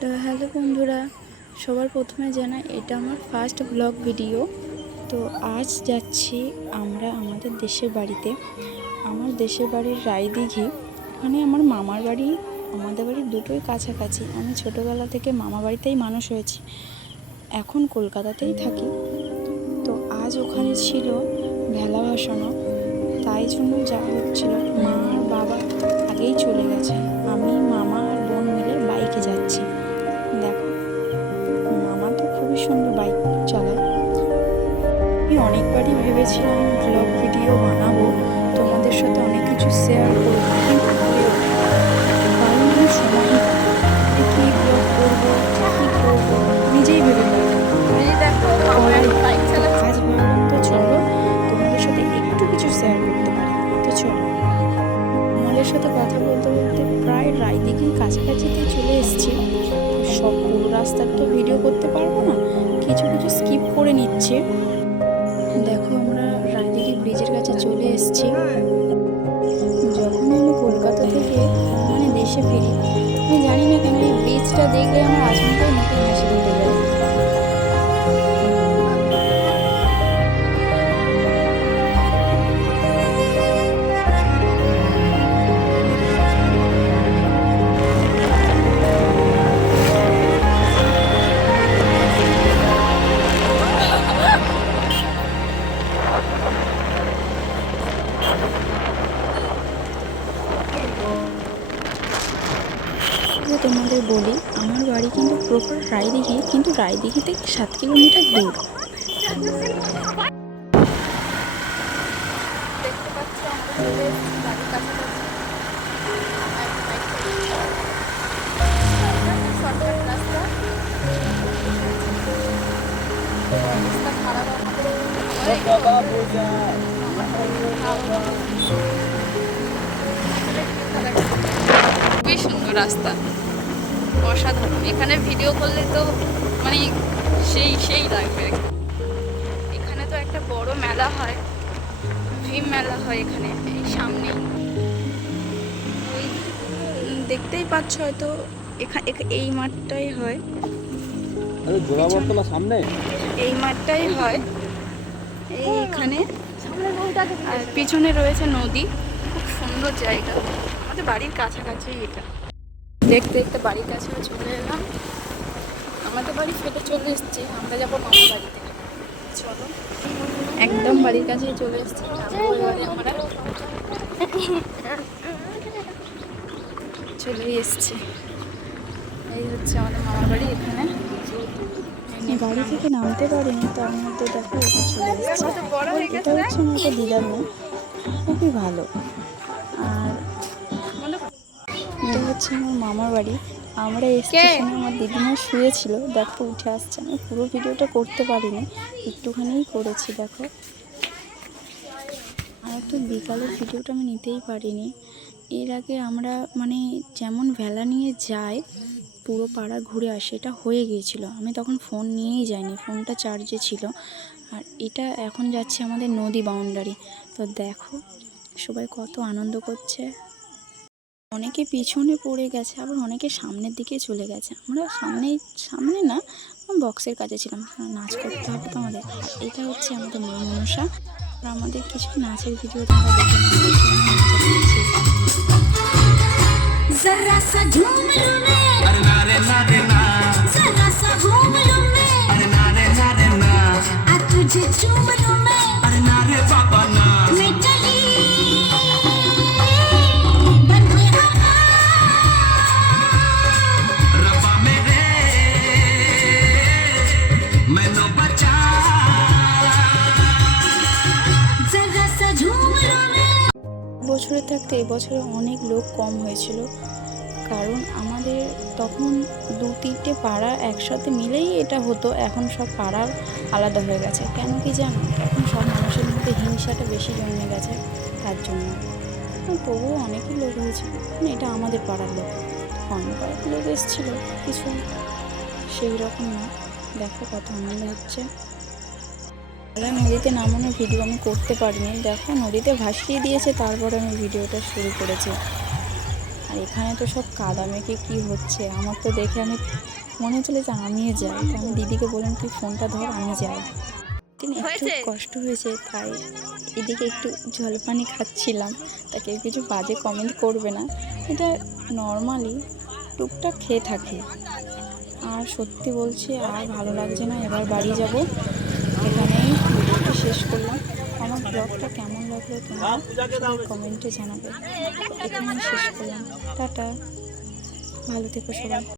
তো হ্যালো বন্ধুরা, সবার প্রথমে জানাই এটা আমার ফার্স্ট ব্লগ ভিডিও। তো আজ যাচ্ছি আমরা আমাদের দেশের বাড়িতে। আমার দেশের বাড়ির রায়দিঘি, ওখানে আমার মামার বাড়ি আমাদের বাড়ি দুটোই কাছাকাছি। আমি ছোটোবেলা থেকে মামা বাড়িতেই মানুষ হয়েছি, এখন কলকাতাতেই থাকি। তো আজ ওখানে ছিল ভেলা ভাসানো, তাই জন্য যাওয়া হচ্ছিল। মা আর বাবা আগেই চলে গেছে, আমি মামা আর বোন মিলে বাইকে যাচ্ছি। দেখো, মামা তো খুবই সুন্দর বাইক চালায়। আমি অনেকবারই ভেবেছিলাম ব্লগ ভিডিও বানাবো, তোমাদের সাথে অনেক কিছু শেয়ার করবো, কিন্তু হয়ে ওঠে না, কারণ আমি সময়ই পাই না। কী ব্লগ করবো, কী করবো নিজেই ভেবে পাই না। আজ ভাবলাম তো চলো তোমাদের সাথে একটু কিছু শেয়ার করতে পারি। তো চলো, আমাদের সাথে কথা বলতে বলতে প্রায় রায়দিঘির কাছাকাছিতে চলে এসেছি। সব পুরো রাস্তার তো ভিডিও করতে পারবো না, কিছু কিছু স্কিপ করে নিচ্ছে। দেখো, আমরা রায়দিঘি ব্রিজের কাছে চলে এসেছি। যখন আমি কলকাতা থেকে দেশে ফিরি, আমি জানি না কেন এই ব্রিজটা দেখলে আমার আচমকাই মুখে হাসি ফুটে যায়। তোমাদের বলি, আমার বাড়ি কিন্তু প্রপার রায়দিঘি, কিন্তু রায়দিঘি থেকে 7 কিলোমিটার দূর। দেখতে পাচ্ছ আমাদের বাড়ির কাছাকাছি শর্টকাট রাস্তা। অবস্থা খারাপ খুবই সুন্দর রাস্তা, অসাধারণ। এখানে ভিডিও করলে তো সেই লাগবে। এখানে তো একটা বড় মেলা হয়, ভীম মেলা হয় এখানে, এই সামনেই। ওই দেখতেই পাচ্ছ হয়তো, এই মাঠটাই হয়, সামনে এই মাঠটাই হয় এইখানে। আর পিছনে রয়েছে নদী, খুব সুন্দর জায়গা। আমাদের বাড়ির কাছাকাছি এটা। দেখতে দেখতে বাড়ির কাছে চলে এলাম। আমাদের বাড়ি ফেটে চলে এসেছি, আমরা যাবো মামার বাড়িতে। চলো, একদম বাড়ির কাছেই চলে এসেছি। আমরা চলেই এসছি। এই হচ্ছে আমাদের মামার বাড়ি। এখানে বাড়ি থেকে নামতে পারিনি, তার মধ্যে দেখো এটা চলে এসছে। এটা হচ্ছে আমাদের দিদার মেয়ে, খুবই ভালো। আর এটা হচ্ছে আমার মামার বাড়ি। আমরা এসেছি, আমার দিদিমা শুয়েছিল, দেখো উঠে আসছে। আমি পুরো ভিডিওটা করতে পারিনি, একটুখানিই করেছি। দেখো, আর একটু বিকালের ভিডিওটা আমি নিতেই পারিনি। এর আগে আমরা যেমন ভেলা নিয়ে যাই, পুরো পাড়া ঘুরে আসে, এটা হয়ে গিয়েছিল। আমি তখন ফোন নিয়েই যাইনি, ফোনটা চার্জে ছিল। আর এটা এখন যাচ্ছে আমাদের নদী বাউন্ডারি। তো দেখো সবাই কত আনন্দ করছে। অনেকে পিছনে পড়ে গেছে, আবার অনেকে সামনের দিকে চলে গেছে। আমরা সামনে না, বক্সের কাছে ছিলাম। নাচ করতে হবে তো আমাদের। এটা হচ্ছে আমাদের মা মনসা। আর আমাদের কিছু নাচের ভিডিও তোমরা দেখে বছরে থাকতে এবছরে অনেক লোক কম হয়েছিল, কারণ আমাদের তখন 2-3টে পাড়া একসাথে মিলেই এটা হতো। এখন সব পাড়া আলাদা হয়ে গেছে। কেন কি জানো, এখন সব মানুষের মধ্যে হিংসাটা বেশি জন্মে গেছে, তার জন্য। তবুও অনেকই লোক হয়েছিল। এটা আমাদের পাড়ার লোক, অন্য পাড়ার লোক এসেছিলো কিছু, সেই রকম না। দেখো কত আনন্দ হচ্ছে। নদীতে নামানোর ভিডিও আমি করতে পারিনি। দেখো, নদীতে ভাসিয়ে দিয়েছে, তারপরে আমি ভিডিওটা শুরু করেছি। আর আর এখানে তো সব কাদা মেখে কী হচ্ছে, আমার তো দেখে মনে হচ্ছিলো যে আমিও যাই। তো আমি দিদিকে বললাম তুই ফোনটা ধর, আমি যাই। তিনি একটু কষ্ট হয়েছে, তাই এদিকে একটু জলপানি খাচ্ছিলাম। তা কেউ কিছু বাজে কমেন্ট করবে না, এটা নর্মালি টুকটাক খেয়ে থাকি। আর সত্যি বলছি আর ভালো লাগছে না, এবার বাড়ি যাব। এখানেই ভিডিওটা শেষ করলাম। আমার ব্লগটা কেমন লাগলো তোমরা সবাই কমেন্টে জানাবে। এখানেই শেষ করলাম। টাটা, ভালো থেকো সবাই।